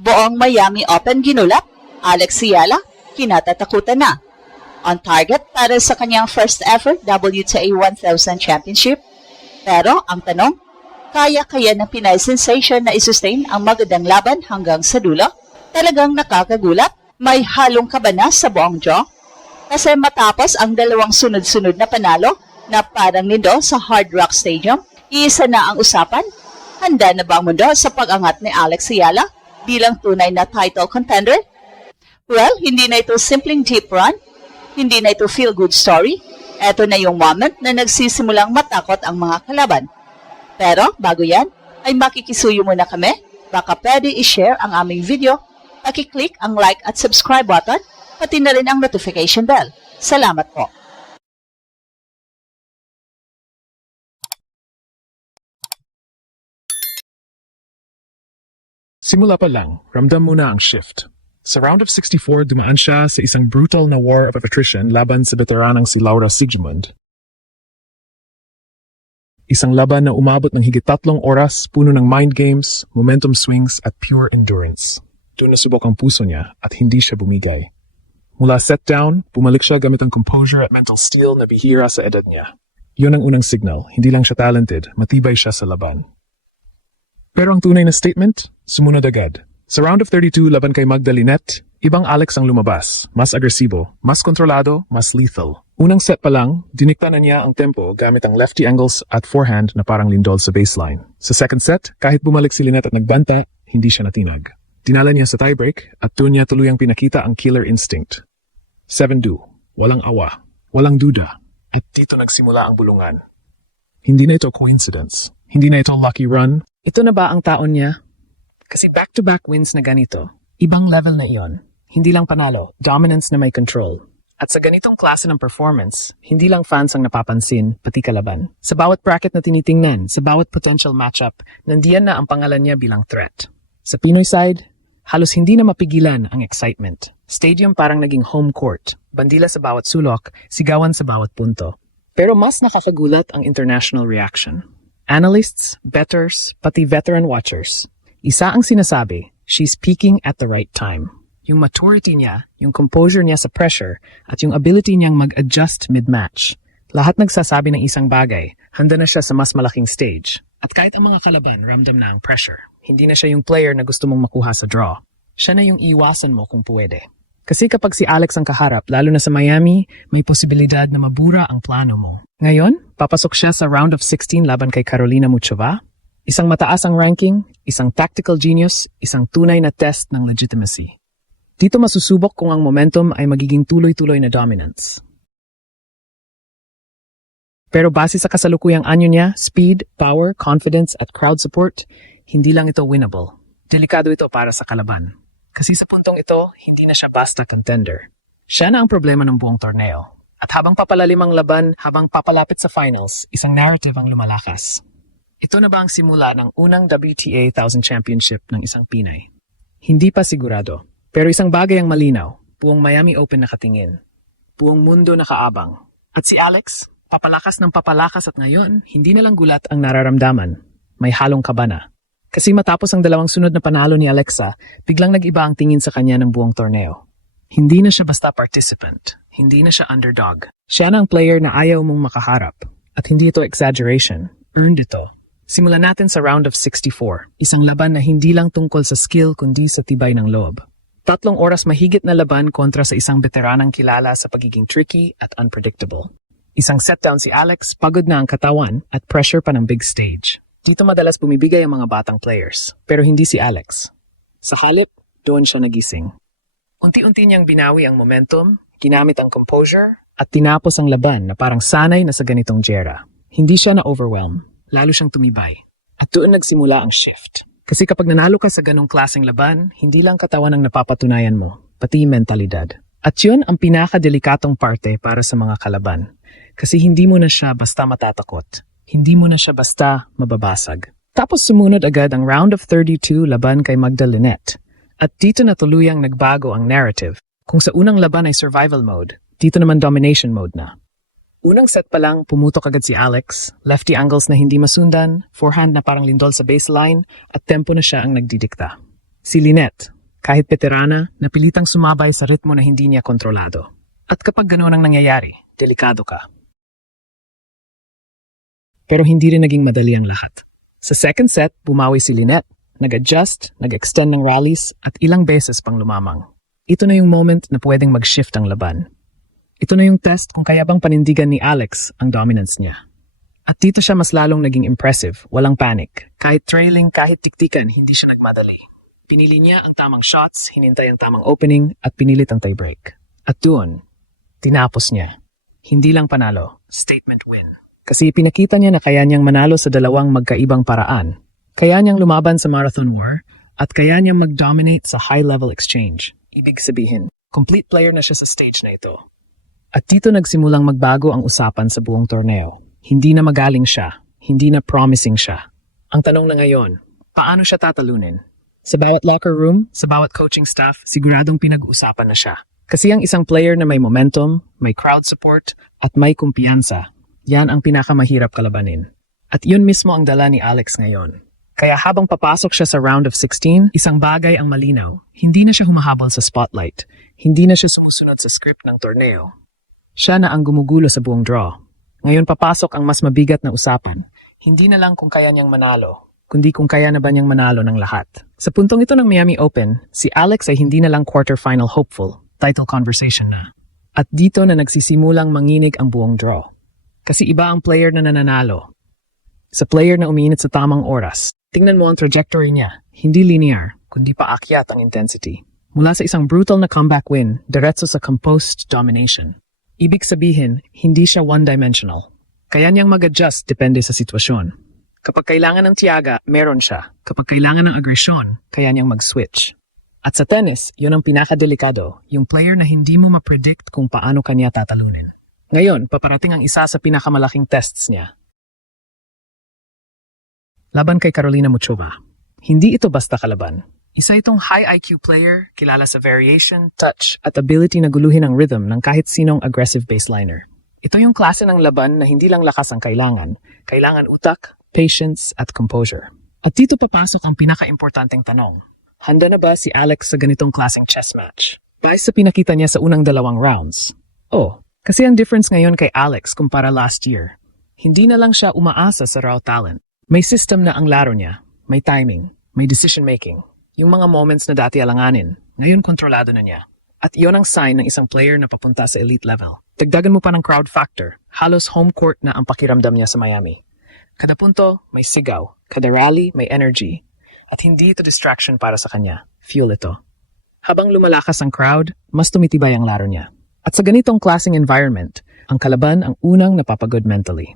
Buong Miami Open ginulap, Alex Ciala, kinatatakutan na. On target para sa kanyang first ever WTA 1000 Championship. Pero ang tanong, kaya ng Pinay sensation na isustain ang magandang laban hanggang sa dulo? Talagang nakakagulat, may halong kaba na sa buong draw. Kasi matapos ang dalawang sunod-sunod na panalo na parang nindo sa Hard Rock Stadium, isa na ang usapan. Handa na ba ang mundo sa pag-angat ni Alex Ciala bilang tunay na title contender? Well, hindi na ito simpleng deep run, hindi na ito feel-good story. Ito na yung moment na nagsisimulang matakot ang mga kalaban. Pero bago yan, ay makikisuyo muna kami. Baka pwede i-share ang aming video, paki-click ang like at subscribe button, pati na rin ang notification bell. Salamat po. Simula pa lang, ramdam mo na ang shift. Sa round of 64, dumaan siya sa isang brutal na war of attrition laban sa veteranang si Laura Siegemund. Isang laban na umabot ng higit 3 oras, puno ng mind games, momentum swings at pure endurance. Doon nasubok ang puso niya at hindi siya bumigay. Mula set down, bumalik siya gamit ang composure at mental steel na bihira sa edad niya. Yun ang unang signal, hindi lang siya talented, matibay siya sa laban. Pero ang tunay na statement, sumunod agad. Sa round of 32 laban kay Magda Linette, ibang Alex ang lumabas, mas agresibo, mas kontrolado, mas lethal. Unang set pa lang, dinikta na niya ang tempo gamit ang lefty angles at forehand na parang lindol sa baseline. Sa second set, kahit bumalik si Linette at nagbanta, hindi siya natinag. Dinala niya sa tiebreak at doon niya tuluyang pinakita ang killer instinct. 7-2, walang awa, walang duda, at dito nagsimula ang bulungan. Hindi na ito coincidence, hindi na ito lucky run. Ito na ba ang taon niya? Kasi back-to-back wins na ganito, ibang level na iyon. Hindi lang panalo, dominance na may control. At sa ganitong klase ng performance, hindi lang fans ang napapansin, pati kalaban. Sa bawat bracket na tinitingnan, sa bawat potential matchup, nandiyan na ang pangalan niya bilang threat. Sa Pinoy side, halos hindi na mapigilan ang excitement. Stadium parang naging home court, bandila sa bawat sulok, sigawan sa bawat punto. Pero mas nakakagulat ang international reaction. Analysts, bettors, pati veteran watchers. Isa ang sinasabi, she's peaking at the right time. Yung maturity niya, yung composure niya sa pressure, at yung ability niyang mag-adjust mid-match. Lahat nagsasabi ng isang bagay, handa na siya sa mas malaking stage. At kahit ang mga kalaban, ramdam na ang pressure. Hindi na siya yung player na gusto mong makuha sa draw. Siya na yung iwasan mo kung pwede. Kasi kapag si Alex ang kaharap, lalo na sa Miami, may posibilidad na mabura ang plano mo. Ngayon, papasok siya sa round of 16 laban kay Carolina Muchova. Isang mataas ang ranking, isang tactical genius, isang tunay na test ng legitimacy. Dito masusubok kung ang momentum ay magiging tuloy-tuloy na dominance. Pero base sa kasalukuyang anyo niya, speed, power, confidence at crowd support, hindi lang ito winnable. Delikado ito para sa kalaban. Kasi sa puntong ito, hindi na siya basta contender. Siya na ang problema ng buong torneo. At habang papalalim ang laban, habang papalapit sa finals, isang narrative ang lumalakas. Ito na ba ang simula ng unang WTA 1000 Championship ng isang Pinay? Hindi pa sigurado. Pero isang bagay ang malinaw, buong Miami Open nakatingin. Buong mundo nakaabang. At si Alex, papalakas ng papalakas at ngayon, hindi na lang gulat ang nararamdaman. May halong kaba na. Kasi matapos ang dalawang sunod na panalo ni Alexa, biglang nag-iba ang tingin sa kanya ng buong torneo. Hindi na siya basta participant. Hindi na siya underdog. Siya na ang player na ayaw mong makaharap. At hindi ito exaggeration. Earned ito. Simulan natin sa round of 64. Isang laban na hindi lang tungkol sa skill kundi sa tibay ng loob. 3 oras mahigit na laban kontra sa isang veteranang kilala sa pagiging tricky at unpredictable. Isang set down si Alex, pagod na ang katawan at pressure pa ng big stage. Dito madalas bumibigay ang mga batang players, pero hindi si Alex. Sa halip, doon siya nagising. Unti-unti niyang binawi ang momentum, ginamit ang composure, at tinapos ang laban na parang sanay na sa ganitong gera. Hindi siya na-overwhelm. Lalo siyang tumibay. At doon nagsimula ang shift. Kasi kapag nanalo ka sa ganong klaseng laban, hindi lang katawan ang napapatunayan mo, pati mentalidad. At yun ang pinakadelikatong parte para sa mga kalaban. Kasi hindi mo na siya basta matatakot. Hindi mo na siya basta mababasag. Tapos sumunod agad ang round of 32 laban kay Magda Linette. At dito na tuluyang nagbago ang narrative. Kung sa unang laban ay survival mode, dito naman domination mode na. Unang set pa lang, pumutok agad si Alex, lefty angles na hindi masundan, forehand na parang lindol sa baseline, at tempo na siya ang nagdidikta. Si Lynette, kahit veterana, napilitang sumabay sa ritmo na hindi niya kontrolado. At kapag ganoon ang nangyayari, delikado ka. Pero hindi rin naging madali ang lahat. Sa second set, bumawi si Lynette, nag-adjust, nag-extend ng rallies, at ilang beses pang lumamang. Ito na yung moment na pwedeng mag-shift ang laban. Ito na yung test kung kaya bang panindigan ni Alex ang dominance niya. At dito siya mas lalong naging impressive, walang panic. Kahit trailing, kahit tiktikan, hindi siya nagmadali. Pinili niya ang tamang shots, hinintay ang tamang opening, at pinilit ang tiebreak. At doon, tinapos niya. Hindi lang panalo, statement win. Kasi pinakita niya na kaya niyang manalo sa dalawang magkaibang paraan. Kaya niyang lumaban sa marathon war, at kaya niyang mag-dominate sa high-level exchange. Ibig sabihin, complete player na siya sa stage na ito. At dito nagsimulang magbago ang usapan sa buong torneo. Hindi na magaling siya, hindi na promising siya. Ang tanong na ngayon, paano siya tatalunin? Sa bawat locker room, sa bawat coaching staff, siguradong pinag-uusapan na siya. Kasi ang isang player na may momentum, may crowd support, at may kumpiyansa, yan ang pinakamahirap kalabanin. At yun mismo ang dala ni Alex ngayon. Kaya habang papasok siya sa round of 16, isang bagay ang malinaw. Hindi na siya humahabol sa spotlight. Hindi na siya sumusunod sa script ng torneo. Siya na ang gumugulo sa buong draw. Ngayon papasok ang mas mabigat na usapan. Hindi na lang kung kaya niyang manalo, kundi kung kaya na ba niyang manalo ng lahat. Sa puntong ito ng Miami Open, si Alex ay hindi na lang quarterfinal hopeful, title conversation na. At dito na nagsisimulang manginig ang buong draw. Kasi iba ang player na nananalo. Sa player na umiinit sa tamang oras. Tingnan mo ang trajectory niya. Hindi linear, kundi paakyat ang intensity. Mula sa isang brutal na comeback win, diretso sa composed domination. Ibig sabihin, hindi siya one-dimensional. Kaya niyang mag-adjust depende sa sitwasyon. Kapag kailangan ng tiyaga, meron siya. Kapag kailangan ng agresyon, kaya niyang mag-switch. At sa tennis, yun ang pinakadelikado, yung player na hindi mo ma-predict kung paano kanya tatalunin. Ngayon, paparating ang isa sa pinakamalaking tests niya. Laban kay Carolina Muchova. Hindi ito basta kalaban. Isa itong high IQ player, kilala sa variation, touch, at ability na guluhin ang rhythm ng kahit sinong aggressive baseliner. Ito yung klase ng laban na hindi lang lakas ang kailangan. Kailangan utak, patience, at composure. At dito papasok ang pinaka-importanteng tanong. Handa na ba si Alex sa ganitong klaseng chess match? Base sa pinakita niya sa unang dalawang rounds. Oh, kasi ang difference ngayon kay Alex kumpara last year. Hindi na lang siya umaasa sa raw talent. May system na ang laro niya, may timing, may decision-making. Yung mga moments na dati alanganin, ngayon kontrolado na niya. At iyon ang sign ng isang player na papunta sa elite level. Dagdagan mo pa ng crowd factor, halos home court na ang pakiramdam niya sa Miami. Kada punto, may sigaw, kada rally, may energy. At hindi ito distraction para sa kanya, fuel ito. Habang lumalakas ang crowd, mas tumitibay ang laro niya. At sa ganitong klaseng environment, ang kalaban ang unang napapagod mentally.